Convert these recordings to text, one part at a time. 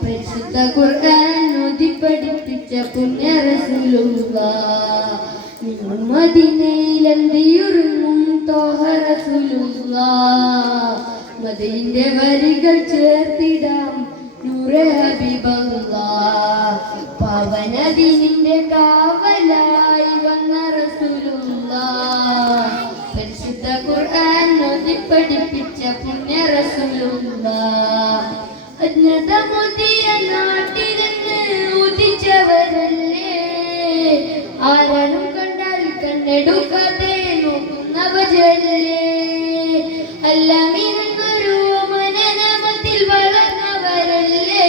പരിശുദ്ധ ഖുർആൻ ഓതി പഠിപ്പിച്ച പുണ്യ റസൂലുള്ളാഹ് നിന്നും മദീനയിൽ അന്തിയുറങ്ങും ത്വാഹ റസൂലുള്ളാഹ് മദീനയുടെ വരികൾ ചേർത്തിടാം നൂറെ ഹബീബല്ലാഹ് പവന ദീനിന്റെ കാവലായി വന്ന റസൂലുള്ളാഹ് പരിശുദ്ധ ഖുർആൻ ഓതി പഠിപ്പിച്ച പുണ്യ റസൂലുള്ളാഹ് അജ്ഞതമുദിയ നാട്ടിലെന്ന് ഉദിച്ചവരല്ലേ ആരും കണ്ടാൽ കണ്ണെടുക്കാതെ നോക്കുന്നവരല്ലേ അല്ലമീനൊരു മനനമത്തിൽ വളർന്നവരല്ലേ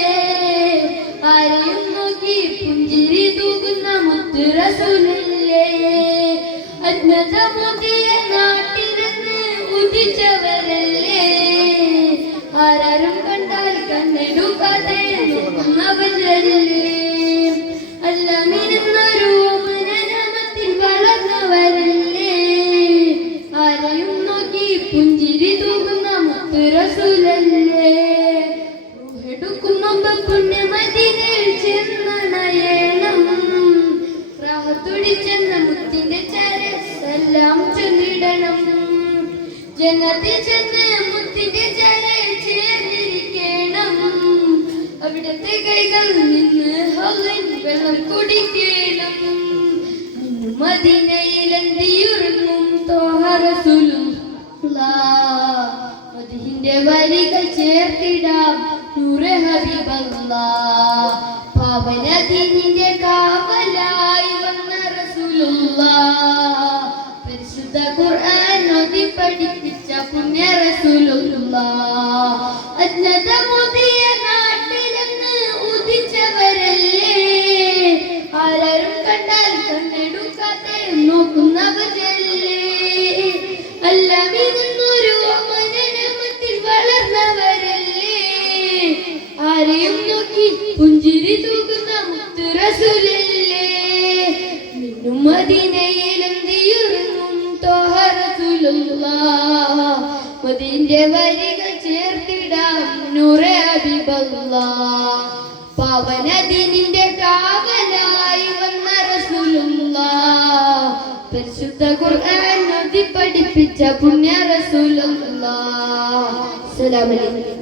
ആരെയും നോക്കി പുഞ്ചിരി തൂകുന്ന മുത്ത് റസൂലല്ലേ അജ്ഞതമുദിയ നാട്ടിലെന്ന് ഉദിച്ചവരല്ലേ ആരും കണ്ടാൽ കണ്ണെടുക്കാതെ നോക്കുന്നവരല്ലേ അല്ലമീനൊരു മനനമത്തിൽ വളർന്നവരല്ലേ ആരെയും നോക്കി പുഞ്ചിരി തൂകുന്ന മുത്ത് റസൂലല്ലേ എടുക്കുന്ന പുണ്യ മദീനയിൽ ചെന്നണയണം റാഹത്തൊടിച്ചെന്ന മുത്തിന്റെ ചരസെല്ലാം ചൊല്ലിടണം ജന്നത്തിൽ ചെന്ന് മുത്തിന്റെ ചര ചേർന്നിരിക്കണം അവിടത്തെ കൈകൾ നിന്ന് വെള്ളം കുടിക്കണം മദീനയിൽ അന്തിയുറങ്ങും ത്വാഹ റസൂലുള്ളാഹ് മദീനയുടെ വരികൾ ചേർത്തിടാം നൂറെ ഹബീബല്ലാഹ് പവന ദീനിന്റെ കാവലായി വന്ന റസൂലുള്ളാഹ് പരിശുദ്ധ ഖുർആൻ ഓതി പഠിപ്പിച്ച പുണ്യ റസൂലുള്ളാഹ് അജ്ഞതമുദിയ നാട്ടിലെന്ന് ഉദിച്ചവരല്ലേ ആരും കണ്ടാൽ കണ്ണെടുക്കാതെ നോക്കുന്നവരല്ലേ അല്ലമീനൊരു മനനമത്തിൽ വളർന്നവരല്ലേ ആരെയും നോക്കി പുഞ്ചിരി തൂകുന്ന മുത്ത് റസൂലല്ലേ നിന്നും മദീനയിൽ അന്തിയുറങ്ങും ത്വാഹ റസൂലുള്ളാഹ് മദീനയുടെ വരികൾ ചേർത്തിടാം നൂറെ ഹബീബല്ലാഹ് പവന ദീനിന്റെ കാവലായി വന്ന റസൂലുള്ളാഹ് പരിശുദ്ധ ഖുർആൻ ഓതി പഠിപ്പിച്ച പുണ്യ റസൂലുള്ളാഹ് അസ്സലാമു അലൈക്കും.